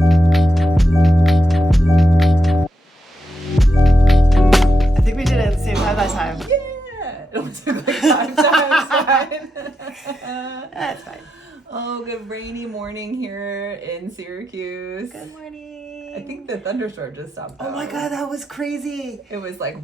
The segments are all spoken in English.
I think we did it at the same time that time. Yeah! It only took like 5 times. That's fine. Oh, good rainy morning here in Syracuse. Good morning. I think the thunderstorm just stopped. Oh my god, that was crazy. It was like...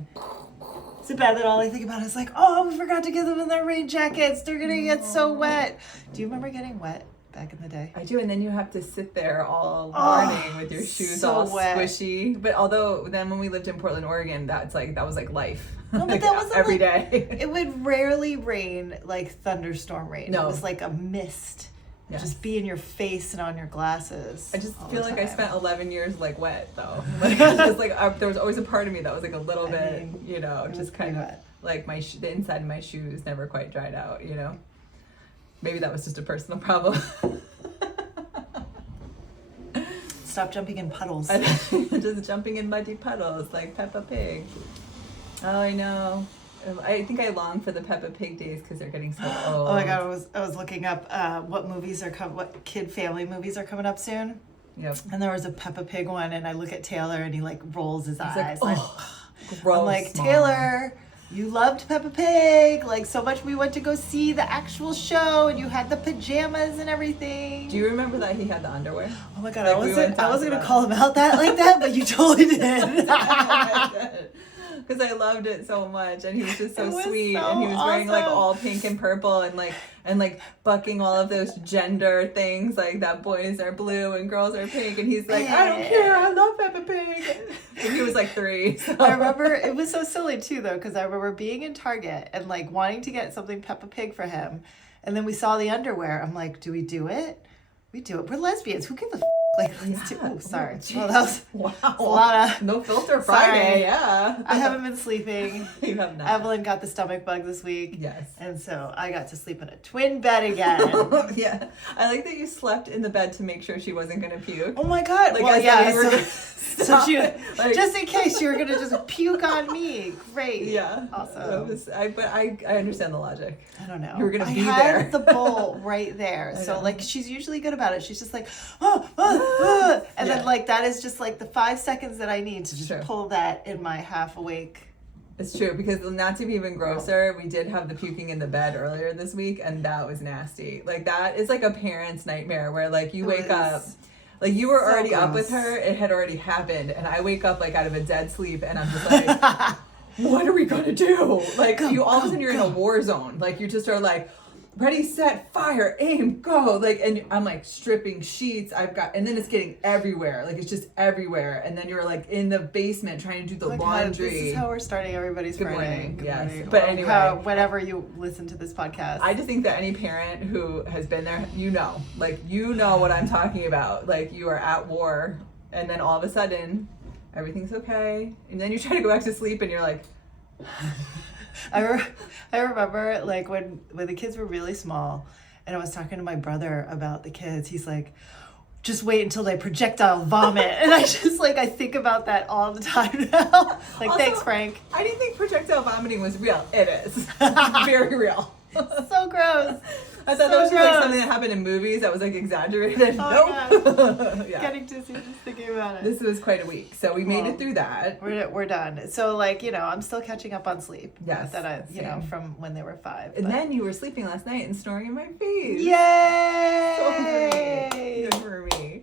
It's so bad that all I think about is like, oh, we forgot to give them their rain jackets. They're gonna get so wet. Do you remember getting wet back in the day? I do, and then you have to sit there all morning with your shoes so all wet. squishy. But although then when we lived in Portland, Oregon, that was like life. No, but Like, that wasn't every like, day. It would rarely rain like thunderstorm rain. No. It was like a mist. Yes. Just be in your face and on your glasses. I just all feel the like I time. spent 11 years like wet though. Like, just like there was always a part of me that was like a little bit, mean, you know, it was just pretty kind of wet. like the inside of my shoes never quite dried out, you know. Maybe that was just a personal problem. Stop jumping in puddles. Just jumping in muddy puddles like Peppa Pig. Oh, I know. I think I long for the Peppa Pig days because they're getting so old. Oh my god, I was looking up what kid family movies are coming up soon. Yep. And there was a Peppa Pig one, and I look at Taylor and he like rolls his eyes. Like, gross. I'm like, Mom. Taylor, you loved Peppa Pig like so much. We went to go see the actual show, and you had the pajamas and everything. Do you remember that he had the underwear? Oh my god, Like, I wasn't gonna call him out that like that, but you totally did. Because I loved it so much, and he was just so It was sweet, so and he was wearing like awesome. all pink and purple, and like bucking all of those gender things, like that boys are blue and girls are pink, and he's like, I don't care, I love Peppa Pig. And he was like 3. So. I remember it was so silly too though, because I remember being in Target and like wanting to get something Peppa Pig for him, and then we saw the underwear. I'm like, do we do it? We do it. We're lesbians. Who gives a like? Let's do. Oh, sorry. Well, that was Wow. a lot of No filter Friday. Sorry. Yeah. I haven't been sleeping. You have not. Evelyn got the stomach bug this week. Yes. And so I got to sleep in a twin bed again. Yeah. I like that you slept in the bed to make sure she wasn't gonna puke. Oh my god. Like, Well, I thought yeah. you were So, gonna so stop she, it. Like- just in case you were gonna just puke on me. Great. Yeah. Awesome. But I understand the logic. I don't know. You were gonna I be had there. the bowl right there. I So know. like she's usually good about it. She's just like, and Yeah. then like that is just like the 5 seconds that I need to just Sure. pull that in my half awake. It's true, because not to be even grosser, we did have the puking in the bed earlier this week, and that was nasty. Like, that is like a parent's nightmare where, like, you wake up, like, you were so already up gross. with her, it had already happened, and I wake up, like, out of a dead sleep, and I'm just like, what are we gonna do? Like, you all of a sudden you're in a war zone. Like, you just are like, ready, set, fire, aim, go. Like, and I'm like stripping sheets. And then it's getting everywhere. Like, it's just everywhere. And then you're like in the basement trying to do the Oh my God, laundry. this is how we're starting everybody's Good Friday. morning, Good yes. morning. But Or anyway. whenever you listen to this podcast. I just think that any parent who has been there, you know what I'm talking about. Like, you are at war, and then all of a sudden, everything's okay. And then you try to go back to sleep, and you're like, I remember like when the kids were really small, and I was talking to my brother about the kids. He's like, just wait until they projectile vomit. And I just like, I think about that all the time now. Like, Also, thanks, Frank. I didn't think projectile vomiting was real. It is. Very real. So gross. I thought So that was just like gross. something that happened in movies that was like exaggerated. Oh Nope. Yeah. Getting dizzy just thinking about it. This was quite a week. So we made Well, it through that. We're done. So like, you know, I'm still catching up on sleep. Yes, That I, you know, same. from when they were 5. And but- then you were sleeping last night and snoring in my face. Yay! Good for me.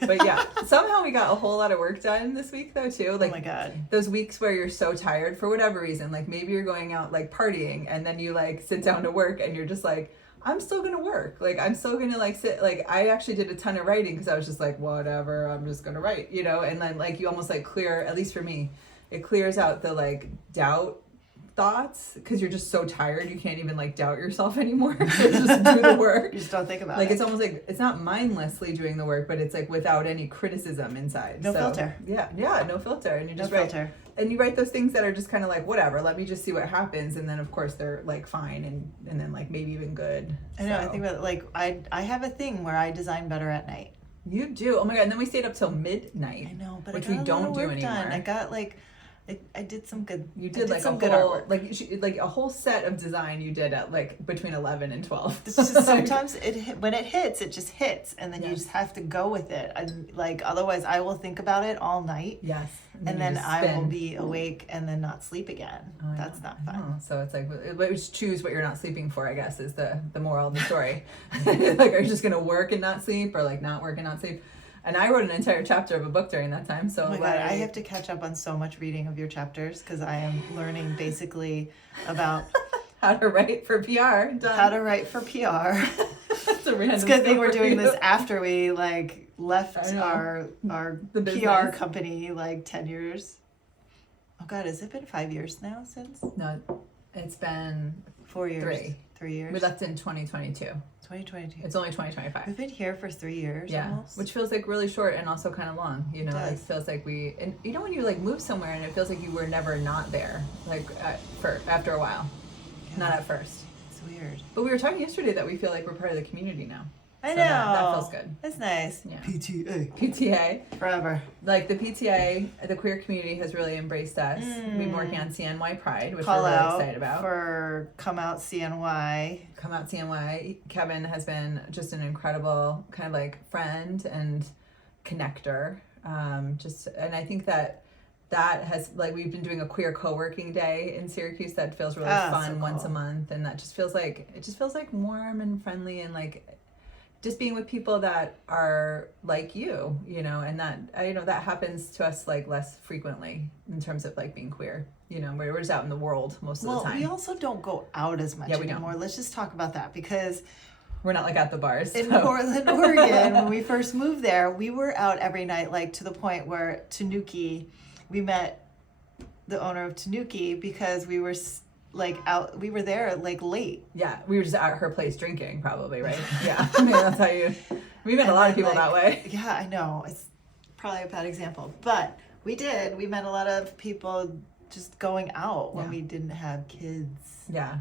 But yeah, somehow we got a whole lot of work done this week though too. Like, Oh my God. those weeks where you're so tired for whatever reason, like maybe you're going out like partying, and then you like sit down to work, and you're just like, I'm still gonna work. Like, I'm still gonna like sit. Like, I actually did a ton of writing because I was just like, whatever, I'm just gonna write, you know. And then like you almost like clear, at least for me, it clears out the like doubt thoughts, because you're just so tired you can't even like doubt yourself anymore. So just do the work. You just don't think about Like, it. it's almost like it's not mindlessly doing the work, but it's like without any criticism inside. No filter. Yeah, no filter, and you No just write, filter. and you write those things that are just kind of like whatever. Let me just see what happens, and then of course they're like fine, and then like maybe even good. I know. I So. think about like I have a thing where I design better at night. You do. Oh my god! And then we stayed up till midnight. I know, but which I got we a don't lot of do work anymore. done. I got like I did some good. You did like some a good whole artwork. like a whole set of design you did at like between 11 and 12. It's just sometimes when it hits, it just hits, and then you Yes. just have to go with it. And like otherwise, I will think about it all night. Yes. And you then just I will spin. be awake and then not sleep again. Oh, I That's know, not I fun. know. So it's like, just choose what you're not sleeping for, I guess, is the moral of the story. Like, are you just going to work and not sleep, or like not work and not sleep? And I wrote an entire chapter of a book during that time. So Oh my God, I have to catch up on so much reading of your chapters because I am learning basically about how to write for PR. Done. how to write for PR. That's a random It's a good thing skill we're for doing you. this after we like left I know. our The PR business. company like 10 years. Oh God, has it been 5 years now since? No, it's been 4 years. 3. 3 years. We left in 2022. 2022. It's only 2025. We've been here for 3 years Yeah, almost. which feels like really short and also kind of long. You know, It like does. feels like and you know when you like move somewhere and it feels like you were never not there, like after a while, not at first. It's weird. But we were talking yesterday that we feel like we're part of the community now. I So know. that feels good. That's nice. Yeah. PTA. PTA, Forever. like the PTA, the queer community has really embraced us. We've been working on CNY Pride, which Call we're really out excited about. for Come Out CNY. Come Out CNY. Kevin has been just an incredible kind of like friend and connector. And I think that has like we've been doing a queer co-working day in Syracuse that feels really fun so once a cool. month, and that just feels like warm and friendly and like just being with people that are like you know, and that that happens to us like less frequently in terms of like being queer. You know, we're just out in the world most of the time. We also don't go out as much Yeah, we anymore. don't. Let's just talk about that because We're not like at the bars. in so. Portland, Oregon, when we first moved there, we were out every night, like to the point where Tanuki, we met the owner of Tanuki because we were like out, we were there like late. Yeah, we were just at her place drinking, probably, right? Yeah, I mean, that's how we met a lot of people that way. Yeah, I know. It's probably a bad example, but we met a lot of people just going out when Yeah. we didn't have kids. Yeah,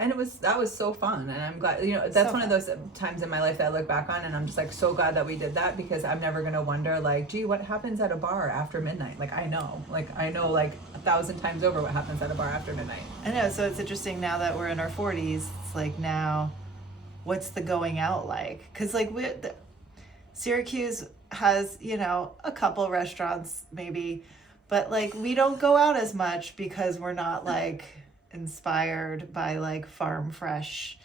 and that was so fun, and I'm glad, that's one of those times in my life that I look back on and I'm just like so glad that we did that, because I'm never gonna wonder like, gee, what happens at a bar after midnight? Like I know like 1,000 times over what happens at a bar after midnight. I know, so it's interesting now that we're in our 40s, it's like now, what's the going out like? Because like Syracuse has, a couple restaurants maybe, but like we don't go out as much because we're not like inspired by like farm fresh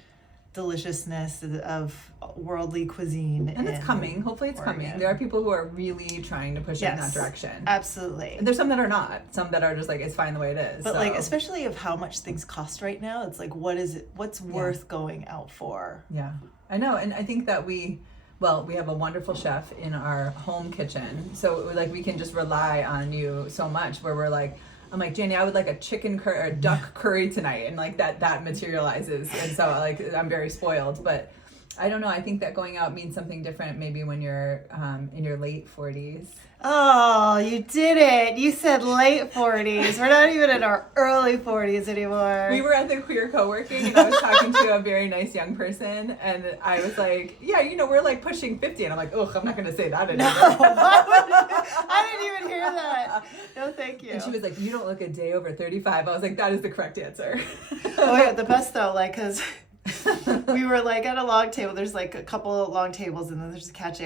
deliciousness of worldly cuisine. And it's coming. Hopefully it's coming. Oregon. There are people who are really trying to push it in that Yes, direction. Absolutely. And there's some that are not. Some that are just like, it's fine the way it is. But so. like, especially of how much things cost right now, it's like, what's worth going out for? Yeah, I know. And I think that we have a wonderful chef in our home kitchen. So like we can just rely on you so much, where we're like, I'm like, Jannie, I would like a chicken curry or a duck curry tonight. And like that materializes. And so like, I'm very spoiled, but I don't know. I think that going out means something different maybe when you're in your late 40s. Oh, you did it. You said late 40s. We're not even in our early 40s anymore. We were at the queer co-working and I was talking to a very nice young person and I was like, yeah, we're like pushing 50. And I'm like, ugh, I'm not going to say that anymore. I didn't even hear that. No, thank you. And she was like, you don't look a day over 35. I was like, that is the correct answer. Oh, yeah, the best though, like, because we were like at a long table. There's like a couple of long tables and then there's a couch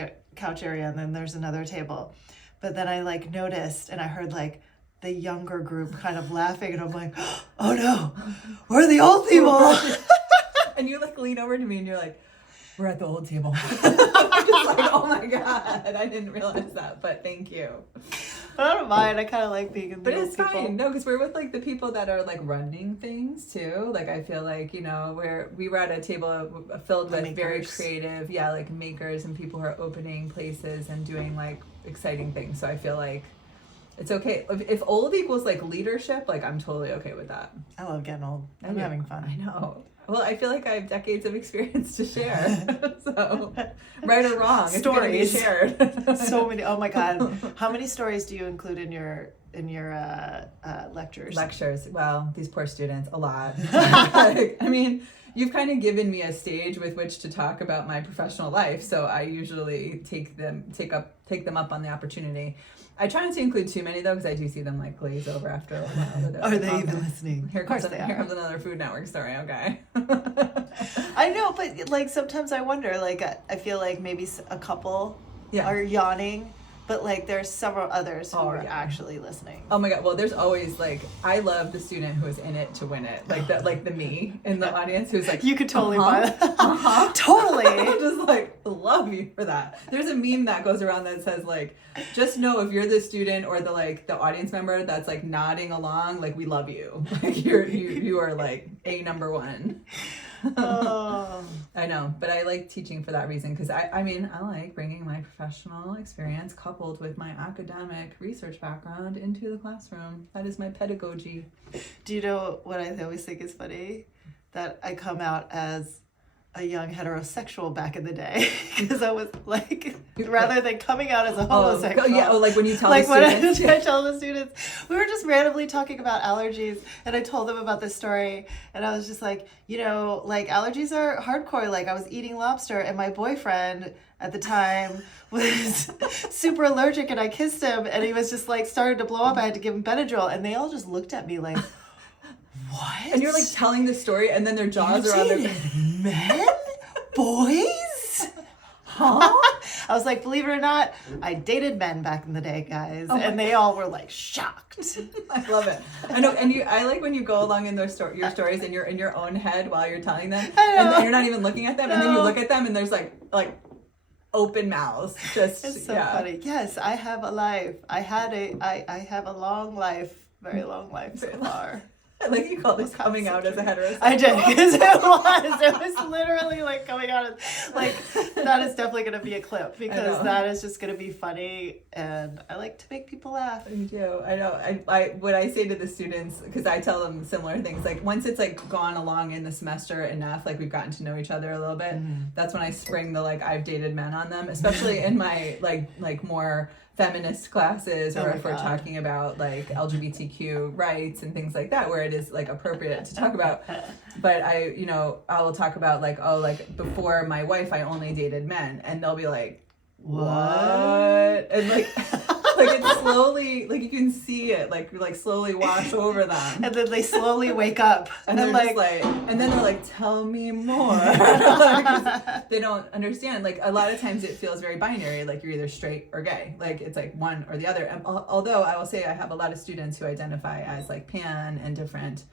area and then there's another table. But then I like noticed and I heard like the younger group kind of laughing and I'm like, oh no, we're the old people. And you like lean over to me and you're like, we're at the old table. I'm just like, oh my God, I didn't realize that, but thank you. But I don't mind. I kind of like being in the But old it's people. fine. No, because we're with like the people that are like running things too. Like I feel like, we were at a table filled with very Makers. creative, like makers and people who are opening places and doing like exciting things. So I feel like it's okay. If old equals like leadership, like I'm totally okay with that. I love getting old. I'm I having fun. I know. Well, I feel like I have decades of experience to share. So, right or wrong, it's going to be Stories. shared. So many. Oh my God. How many stories do you include in your lectures? Lectures. Well, these poor students, a lot. Like, I mean, you've kind of given me a stage with which to talk about my professional life, so I usually take them up on the opportunity. I try not to include too many though, because I do see them like glaze over after a while. Are they even listening? Here comes another Food Network story. Okay. I know, but like sometimes I wonder. Like I feel like maybe a couple are yawning, but like there's several others who are actually listening. Oh my God! Well, there's always like I love the student who is in it to win it, like that, like the me in the audience who's like you could totally buy that. Totally. I just like love you for that. There's a meme that goes around that says like, just know if you're the student or the audience member that's like nodding along, like we love you. Like you are like a number one. Oh. I know, but I like teaching for that reason because I mean I like bringing my professional experience coupled with my academic research background into the classroom. That is my pedagogy. Do you know what I always think is funny? That I come out as a young heterosexual back in the day because I was like, rather than coming out as a homosexual. Like when you tell the students. When I tell the students, we were just randomly talking about allergies, and I told them about this story, and I was just like, like allergies are hardcore. Like I was eating lobster, and my boyfriend at the time was super allergic, and I kissed him, and he was just like started to blow up. I had to give him Benadryl, and they all just looked at me like, what? And you're like telling the story, and then their jaws are on their men? Boys? Huh? I was like, believe it or not, I dated men back in the day, guys. And they all were like shocked. I love it. I know, and I like when you go along in your stories and you're in your own head while you're telling them. And you're not even looking at them, and then you look at them and there's like open mouths. Just it's so funny. Yes, I have a life. I have a long life, very long life so far. Like you called this coming out as a heterosexual. I did, because it was literally like coming out as, like, that is definitely going to be a clip because that is just going to be funny, and I like to make people laugh. You do. I know. I what I say to the students, because I tell them similar things, like once it's like gone along in the semester enough, like we've gotten to know each other a little bit, that's when I spring the like I've dated men on them, especially in my like more feminist classes, or if we're talking about like LGBTQ rights and things like that, where it is like appropriate to talk about. But I will talk about like, before my wife I only dated men, and they'll be like, what? And like it's slowly, like you can see it like slowly wash over them, and then they slowly wake up, and they're like, and then they're like, tell me more. Like, they don't understand. Like a lot of times it feels very binary, like you're either straight or gay, like it's like one or the other. And although I will say I have a lot of students who identify as like pan and different,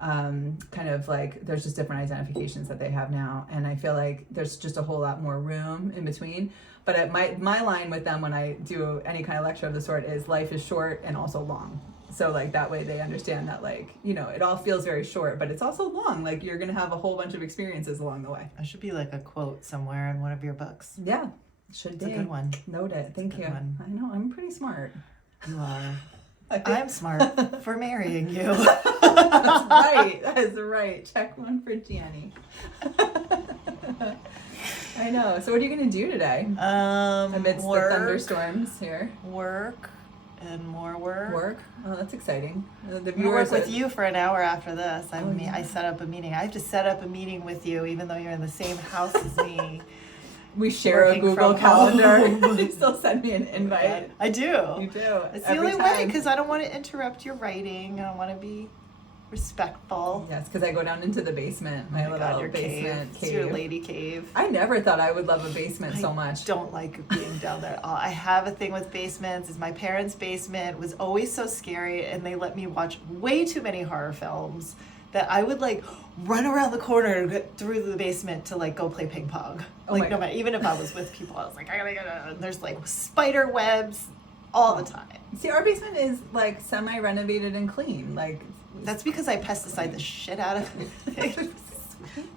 kind of like there's just different identifications that they have now, and I feel like there's just a whole lot more room in between. But at my line with them when I do any kind of lecture of the sort is life is short and also long. So like that way they understand that like, it all feels very short, but it's also long. Like you're going to have a whole bunch of experiences along the way. That should be like a quote somewhere in one of your books. Yeah, should be. It's a good one. Note it. Thank you. One. I know, I'm pretty smart. You are. I'm smart for marrying you. That's right. That is right. Check one for Jannie. I know. So what are you going to do today? Amidst the thunderstorms here. Work and more work. Work? Oh, that's exciting. The viewers work with you for an hour after this. I set up a meeting. I have to set up a meeting with you even though you're in the same house as me. We share a Google Calendar. You still send me an invite. I do. You do. It's the only way, because I don't want to interrupt your writing. I want to be respectful. Yes, because I go down into the basement, my little basement cave. It's your lady cave. I never thought I would love a basement so much. I don't like being down there at all. I have a thing with basements. My parents' basement was always so scary, and they let me watch way too many horror films that I would like run around the corner and get through the basement to like go play ping pong. Like no matter, even if I was with people, I was like, I gotta go. And there's like spider webs all the time. See, our basement is like semi-renovated and clean. Like that's because I pesticide the shit out of it.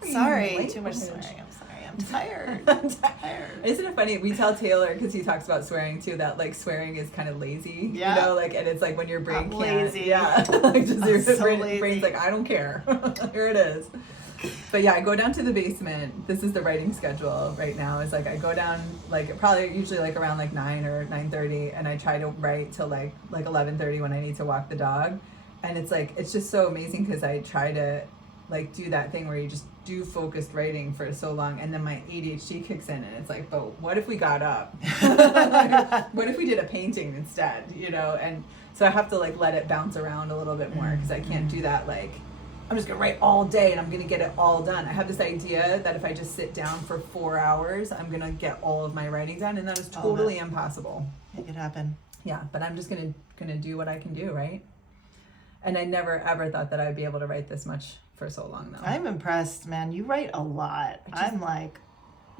Sorry, too much swearing. I'm sorry. I'm tired. I'm tired. Isn't it funny? We tell Taylor, because he talks about swearing too, that like swearing is kind of lazy. Yeah. Like, and it's like when your brain can't. Lazy. Yeah. Like just your so brain's like, I don't care. Here it is. But yeah, I go down to the basement. This is the writing schedule right now. Is like I go down like probably usually like around like 9 or 9:30, and I try to write till like 11:30 when I need to walk the dog. And it's like it's just so amazing because I try to like do that thing where you just do focused writing for so long, and then my ADHD kicks in, and it's like, but what if we got up? What if we did a painting instead, And so I have to like let it bounce around a little bit more, because I can't do that like I'm just gonna write all day and I'm gonna get it all done. I have this idea that if I just sit down for 4 hours, I'm gonna get all of my writing done, and that is totally impossible. Make it happen. Yeah, but I'm just gonna do what I can do, right? And I never ever thought that I'd be able to write this much for so long, though. I'm impressed, man. You write a lot. I'm like,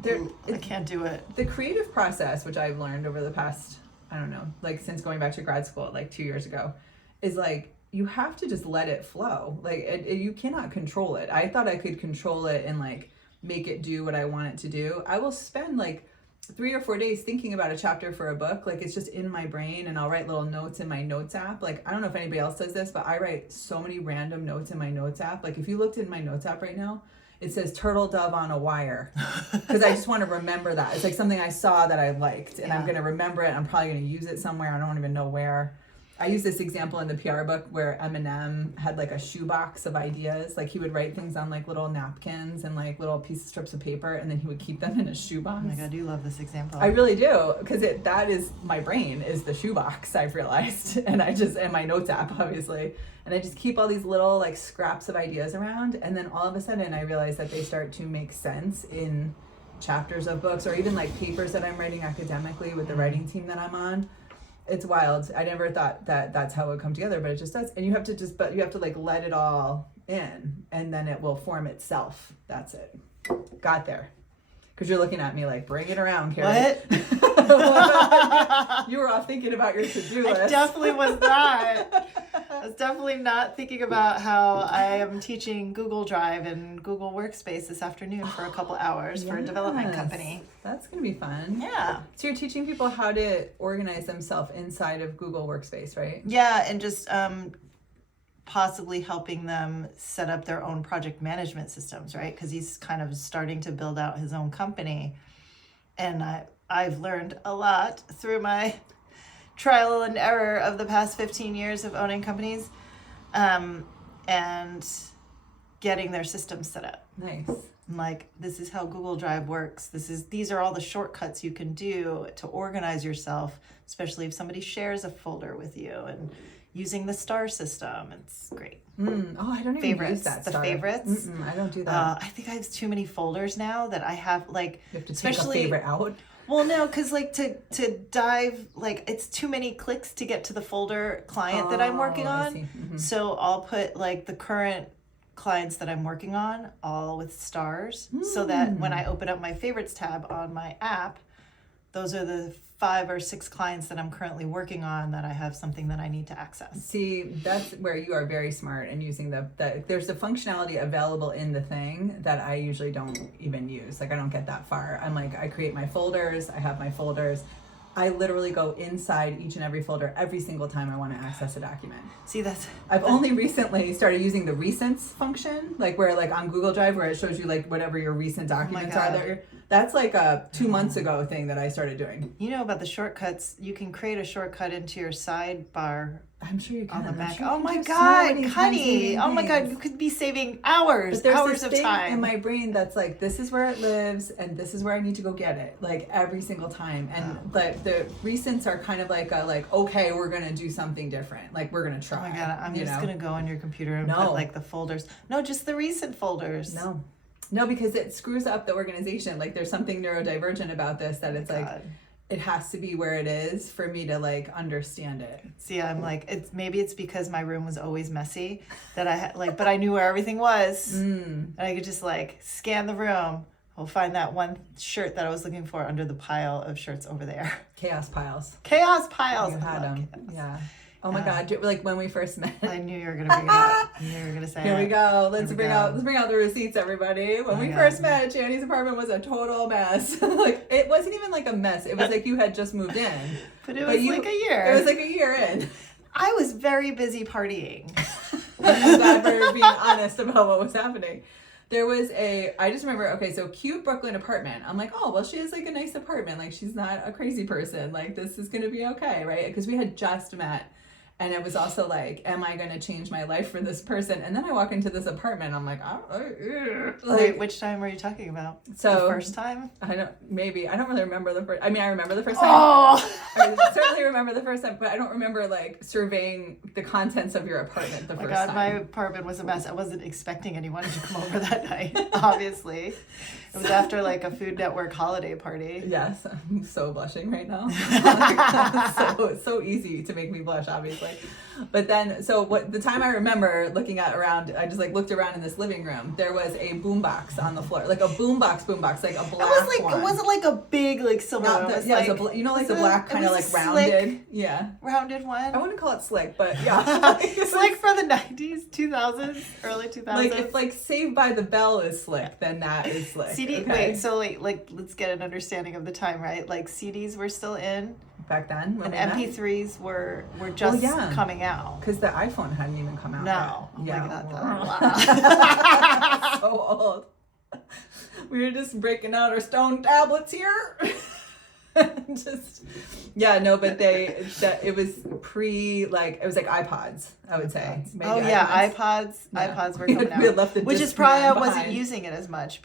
I can't do it. The creative process, which I've learned over the past, I don't know, like since going back to grad school, like 2 years ago, is like, you have to just let it flow. Like you cannot control it. I thought I could control it and like make it do what I want it to do. I will spend like 3 or 4 days thinking about a chapter for a book. Like it's just in my brain, and I'll write little notes in my notes app. Like, I don't know if anybody else does this, but I write so many random notes in my notes app. Like if you looked in my notes app right now, it says turtle dove on a wire, because I just want to remember that. It's like something I saw that I liked, and I'm going to remember it. I'm probably going to use it somewhere. I don't even know where. I use this example in the PR book where Eminem had like a shoebox of ideas. Like he would write things on like little napkins and like little strips of paper, and then he would keep them in a shoebox. Oh my God, I do love this example. I really do, because that is my brain is the shoebox, I've realized. And my notes app, obviously. And I just keep all these little like scraps of ideas around, and then all of a sudden I realize that they start to make sense in chapters of books, or even like papers that I'm writing academically with the writing team that I'm on. It's wild. I never thought that that's how it would come together, but it just does. And you have to like let it all in, and then it will form itself. That's it. Got there. Because you're looking at me like, bring it around, Carrie. What? You were all thinking about your to-do list. I definitely was not. I was definitely not thinking about how I am teaching Google Drive and Google Workspace this afternoon for a couple hours for a development company. That's going to be fun. Yeah. So you're teaching people how to organize themselves inside of Google Workspace, right? Yeah, and just possibly helping them set up their own project management systems, right? Because he's kind of starting to build out his own company. And I've learned a lot through my trial and error of the past 15 years of owning companies, and getting their systems set up. Nice. Like, this is how Google Drive works. These are all the shortcuts you can do to organize yourself, especially if somebody shares a folder with you, and using the star system. It's great. Oh, I don't even use that The star. favorites. I don't do that. I think I have too many folders now that I have, like, You have to take especially a favorite out. Well, no, because like to dive, like it's too many clicks to get to the folder client that I'm working I on. see. Mm-hmm. So I'll put like the current clients that I'm working on all with stars, so that when I open up my favorites tab on my app, those are the 5 or 6 clients that I'm currently working on that I have something that I need to access. See, that's where you are very smart in using there's a functionality available in the thing that I usually don't even use. Like I don't get that far. I'm like, I create my folders, I have my folders. I literally go inside each and every folder every single time I want to access a document. See, I've only recently started using the recents function, like where like on Google Drive where it shows you like whatever your recent documents are. That's like a 2 months ago thing that I started doing. You know about the shortcuts. You can create a shortcut into your sidebar. I'm sure you can. On the back. Sure Oh you my can do God, so many honey. Oh my God, things. you could be saving hours But there's of this thing time. in my brain that's like, this is where it lives and this is where I need to go get it, like every single time. And the recents are kind of like okay, we're gonna do something different. Like we're gonna try. Oh my God, I'm just gonna go on your computer and put like the folders. No, just the recent folders. No, because it screws up the organization. Like there's something neurodivergent about this that it's like it has to be where it is for me to like understand it. See, I'm like, maybe it's because my room was always messy that I had like, but I knew where everything was, and I could just like scan the room. I'll find that one shirt that I was looking for under the pile of shirts over there. Chaos piles. Chaos piles. You had them. Yeah. Oh my God! Like when we first met. I knew you were gonna bring it up. I knew you were gonna say Here it. we go. Let's bring out the receipts, everybody. When we first met, Jannie's apartment was a total mess. Like it wasn't even like a mess. It was like you had just moved in. But it was like a year. It was like a year in. I was very busy partying. I'm glad we're being honest about what was happening. There was I just remember, okay, so cute Brooklyn apartment. I'm like, oh, well, she has like a nice apartment. Like she's not a crazy person. Like this is going to be okay, right? Because we had just met. And it was also like, am I going to change my life for this person? And then I walk into this apartment. I'm like, Wait, which time were you talking about? So the first time? I don't really remember the first. I mean, I remember the first time. Oh, I certainly remember the first time, but I don't remember like surveying the contents of your apartment the first time. my apartment was a mess. I wasn't expecting anyone to come over that night. Obviously, it was after like a Food Network holiday party. Yes, I'm so blushing right now. so easy to make me blush, obviously. But then, so what the time I remember looking at around, I just like looked around in this living room. There was a boombox on the floor, like a boombox, like a black one. It wasn't like a big like silver. Not one. the, It was yeah, like, it was you know, like the black kind of like slick, rounded, yeah, rounded one. I wouldn't call it slick, but yeah, Slick for the 90s, 2000s, early 2000s. like if like Saved by the Bell is slick, then that is slick. CD. Okay? Wait, so like let's get an understanding of the time, right? Like CDs were still in. Back then, when And MP3s were just coming out. because the iPhone hadn't even come out. No. Yet. Oh Yeah. So old. We were just breaking out our stone tablets here. Just but it was pre it was like iPods, I would say. Maybe iPods were coming we had left the out, which is disc probably I behind. wasn't using it as much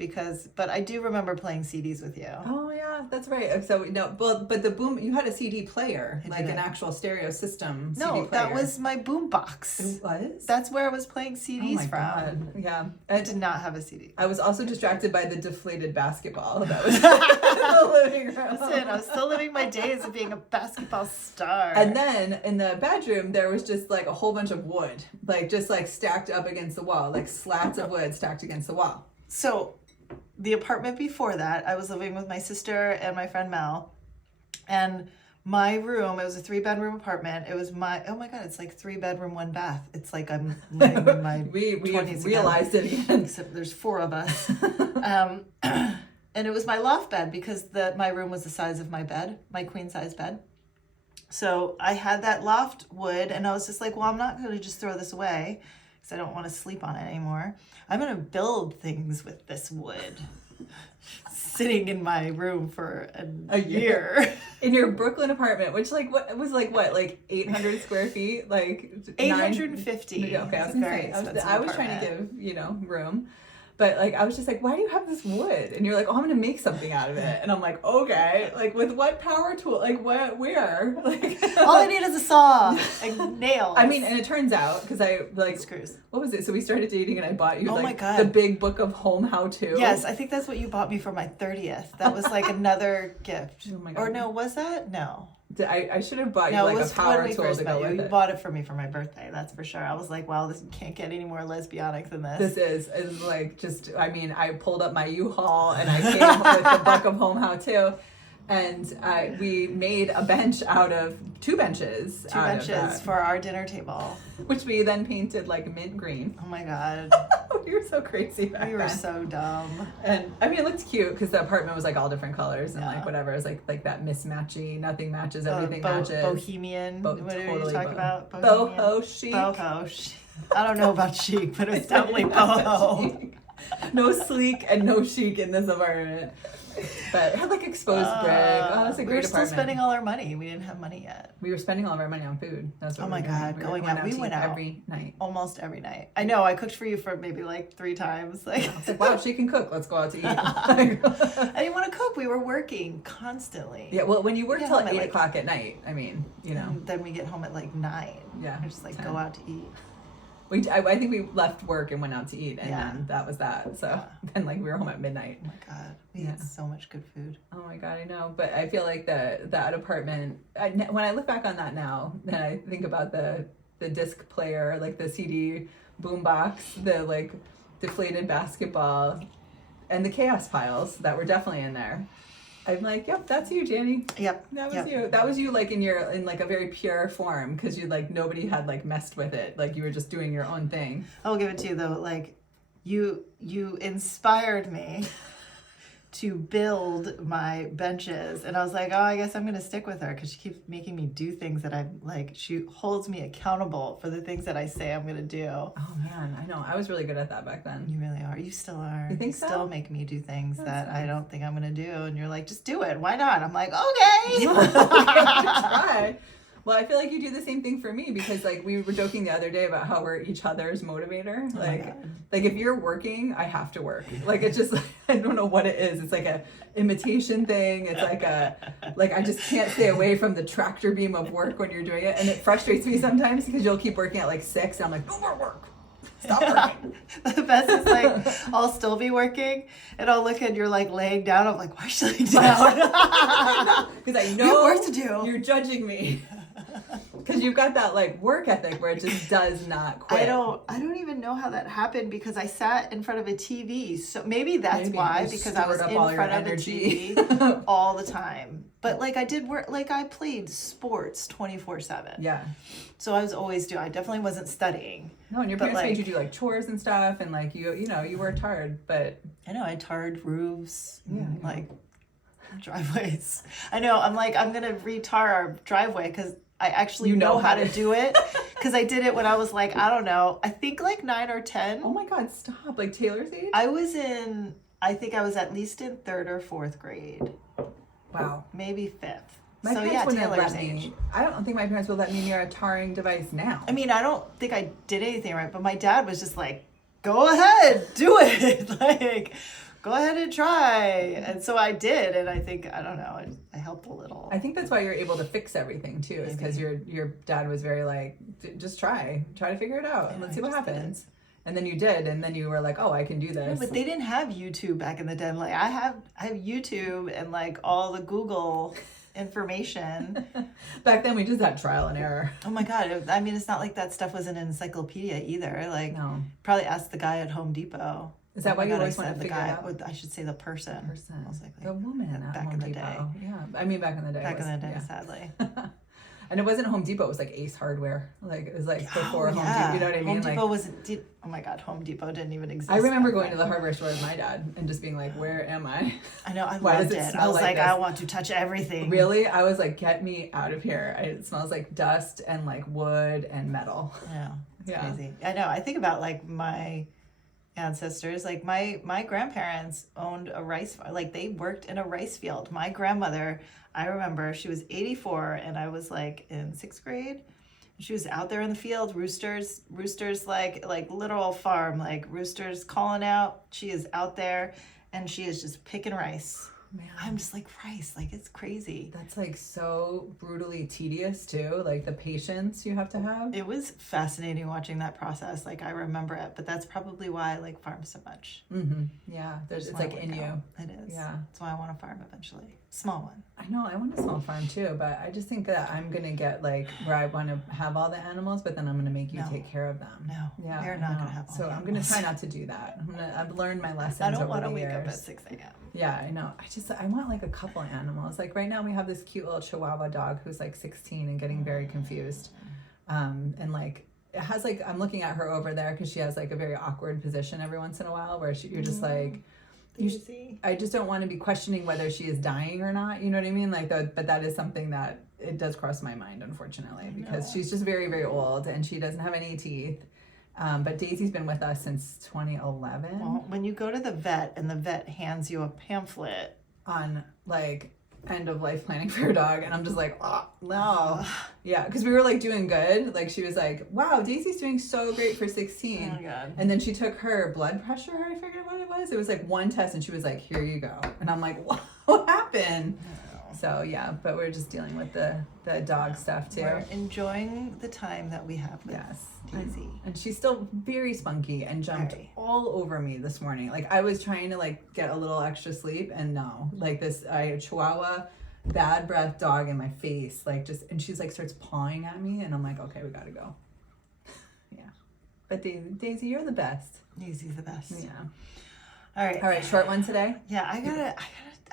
but I do remember playing CDs with you. Oh yeah, that's right. So but the boom, you had a CD player, I like didn't. an actual stereo system. CD No, player. that was my boom box. It was. That's where I was playing CDs from. God. Yeah, I did not have a CD. I was also distracted by the deflated basketball that was in the living room. Listen, I was still living my days of being a basketball star. And then in the bedroom, there was just like a whole bunch of wood, like just like stacked up against the wall, like slats of wood stacked against the wall. So the apartment before that, I was living with my sister and my friend Mel. And my room, it was a 3-bedroom apartment. It was oh my God, it's like 3-bedroom, 1 bath. It's like I'm living in my we 20s realized again. it again. Except there's 4 of us. And it was my loft bed because my room was the size of my bed, my queen size bed. So I had that loft wood and I was just like, well, I'm not going to just throw this away because I don't want to sleep on it anymore. I'm going to build things with this wood sitting in my room for a year. In your Brooklyn apartment, which like 800 square feet, like 850. Okay, I was trying to give room. But like I was just like, why do you have this wood? And you're like, oh, I'm gonna make something out of it. And I'm like, okay, like with what power tool? Like what? Where? Like all I need is a saw and nails. I mean, and it turns out because I like screws. What was it? So we started dating, and I bought you my God. the big book of home how to. Yes, I think that's what you bought me for my 30th. That was like another gift. Oh my God. Or no, was that? No. I should have bought you like a power tool to go with it. You bought it for me for my birthday, that's for sure. I was like, wow, this can't get any more lesbianic than this. This is like just, I mean, I pulled up my U-Haul and I came with the book of home how to. And we made a bench out of 2 benches. 2 benches for our dinner table. Which we then painted like mint green. Oh my God. We were so crazy back then. We were so dumb. And I mean, it looked cute because the apartment was like all different colors and like whatever. It was like that mismatchy, nothing matches, everything matches. Bohemian. What totally are you talking about? Boho chic. Boho chic. I don't know about chic, but it's definitely boho. No sleek and no chic in this apartment. But it had like exposed brick. Oh, it's a great apartment. We were still spending all our money. We didn't have money yet. We were spending all of our money on food. That's what oh my God, going out. We went out every night. Almost every night. I know. I cooked for you for maybe like 3 times. Like, I was like, wow, she can cook. Let's go out to eat. I didn't want to cook. We were working constantly. Yeah, well, when you work till 8 o'clock at night, I mean, And then we get home at like 9. Yeah. I just like 10. Go out to eat. I think we left work and went out to eat, and then that was that. So then, like, we were home at midnight. Oh my God, we ate so much good food. Oh my God, I know. But I feel like that apartment. When I look back on that now, and I think about the disc player, like the CD boombox, the like deflated basketball, and the chaos piles that were definitely in there. I'm like, yep, that's you, Jannie. Yep. That was you. That was you, like in like a very pure form, because you like nobody had like messed with it. Like you were just doing your own thing. I'll give it to you though. Like you inspired me to build my benches, and I was like, oh, I guess I'm gonna stick with her because she keeps making me do things that I'm like. She holds me accountable for the things that I say I'm gonna do. Oh man, I know. I was really good at that back then. You really are. You still are. You think so? Still make me do things that I don't think I'm gonna do, and you're like, just do it. Why not? I'm like, okay. Try. Well, I feel like you do the same thing for me because like we were joking the other day about how we're each other's motivator. Oh Like if you're working, I have to work. Like it's just I don't know what it is. It's like a imitation thing. It's like I just can't stay away from the tractor beam of work when you're doing it, and it frustrates me sometimes because you'll keep working at like 6 and I'm like, no more work. Stop working. The best is like I'll still be working and I'll look and you're like laying down. I'm like, why should I down? Because I We know have work to do. You're judging me. Because you've got that like work ethic where it just does not quit. I don't even know how that happened because I sat in front of a TV. So maybe that's why, because I was in front of a TV all the time. But like I did work, like I played sports 24/7. Yeah. So I was always doing. I definitely wasn't studying. No, and your parents made you do like chores and stuff, and like you know you worked hard, but I know I tarred roofs, like driveways. I know. I'm like I'm gonna retar our driveway because I actually know how to do it because I did it when I was like, I don't know, I think like 9 or 10. Oh my God, stop. Like Taylor's age? I think I was at least in 3rd or 4th grade. Wow. Maybe 5th. My parents wouldn't have Taylor's let me. age. I don't think my parents would let me near a tarring device now. I mean, I don't think I did anything right, but my dad was just like, go ahead, do it. Like, go ahead and try. And so I did, and I think, I don't know, I helped a little. I think that's why you're able to fix everything too, is because your dad was very like, just try to figure it out and let's see what happens. And then you did, and then you were like, oh, I can do this. Yeah, but they didn't have YouTube back in the day. Like I have YouTube and like all the Google information. Back then we just had trial and error. Oh my God. I mean, it's not like that stuff was an encyclopedia either. Like, no. Probably ask the guy at Home Depot. Is that why you always want to figure it out? I should say the person. Most likely. The woman at back Home in the Depot. day. Yeah, I mean back in the day. Back in the day, sadly. And it wasn't Home Depot, it was like Ace Hardware. Like it was like before Home Depot, you know what I mean? Home Depot oh my God, Home Depot didn't even exist. I remember going to the hardware store with my dad and just being like, where am I? I know, I Why loved does it. smell I was like this? I want to touch everything. Really? I was like, get me out of here. It smells like dust and like wood and metal. Yeah, it's crazy. I know, I think about like my ancestors, like my grandparents owned a rice, like they worked in a rice field. My grandmother, I remember she was 84 and I was like in 6th grade. She was out there in the field, roosters like literal farm, like roosters calling out. She is out there and she is just picking rice. Man. I'm just like, rice, like it's crazy. That's like so brutally tedious too, like the patience you have to have. It was fascinating watching that process. Like I remember it, but that's probably why I like farms so much. Mm-hmm. Yeah, it's like in you. It is. Yeah, that's why I want a farm eventually. Small one. I know, I want a small farm too, but I just think that I'm gonna get like where I want to have all the animals, but then I'm gonna make you take care of them. No, yeah, they're not gonna have all so the I'm gonna try not to do that. I've learned my lessons. I don't want to wake up at 6 a.m. Yeah, I know. I want like a couple animals. Like right now we have this cute little Chihuahua dog who's like 16 and getting very confused. And like it has like, I'm looking at her over there because she has like a very awkward position every once in a while where you're just like, I just don't want to be questioning whether she is dying or not. You know what I mean? Like, but that is something that it does cross my mind, unfortunately, because she's just very, very old and she doesn't have any teeth. But Daisy's been with us since 2011. Well, when you go to the vet and the vet hands you a pamphlet on like end of life planning for your dog, and I'm just like, oh no. Yeah, because we were like doing good. Like she was like, wow, Daisy's doing so great for 16. Oh my God. And then she took her blood pressure. I forget what it was. It was like one test, and she was like, here you go. And I'm like, what happened? So yeah, but we're just dealing with the dog stuff too. We're enjoying the time that we have with Daisy. And she's still very spunky and jumped all over me this morning. Like I was trying to like get a little extra sleep, and no, like I Chihuahua bad breath dog in my face, like just, and she's like starts pawing at me, and I'm like, okay, we gotta go. Yeah, but Daisy, you're the best. Daisy's the best. Yeah. All right, short one today. Yeah, I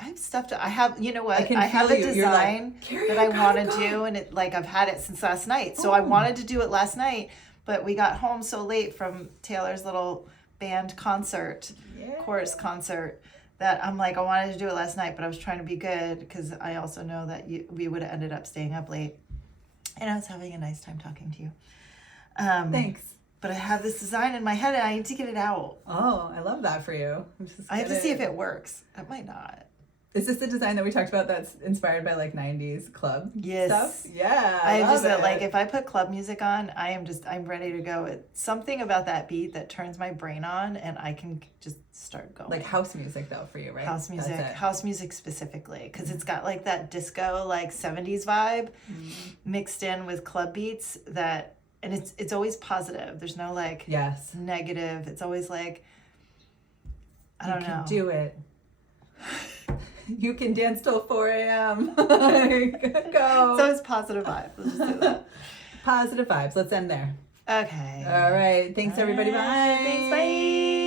have stuff to. I have, you know what? I have a you. design like, that I want to do, and it like I've had it since last night. So I wanted to do it last night, but we got home so late from Taylor's little band concert, chorus concert, that I'm like, I wanted to do it last night, but I was trying to be good because I also know that we would have ended up staying up late, and I was having a nice time talking to you. Thanks. But I have this design in my head, and I need to get it out. Oh, I love that for you. I have to see if it works. It might not. Is this the design that we talked about that's inspired by like 90s club stuff? Yeah. I love just it. like if I put club music on, I'm ready to go. It's something about that beat that turns my brain on and I can just start going. Like house music though for you, right? House music. That's it. House music specifically because it's got like that disco like 70s vibe mixed in with club beats that and it's always positive. There's no like Yes. negative. It's always like I don't know. You can do it. You can dance till 4 a.m. Go. So it's positive vibes. Let's just do that. Positive vibes. Let's end there. Okay. All right. Thanks, everybody. Bye. Thanks. Bye.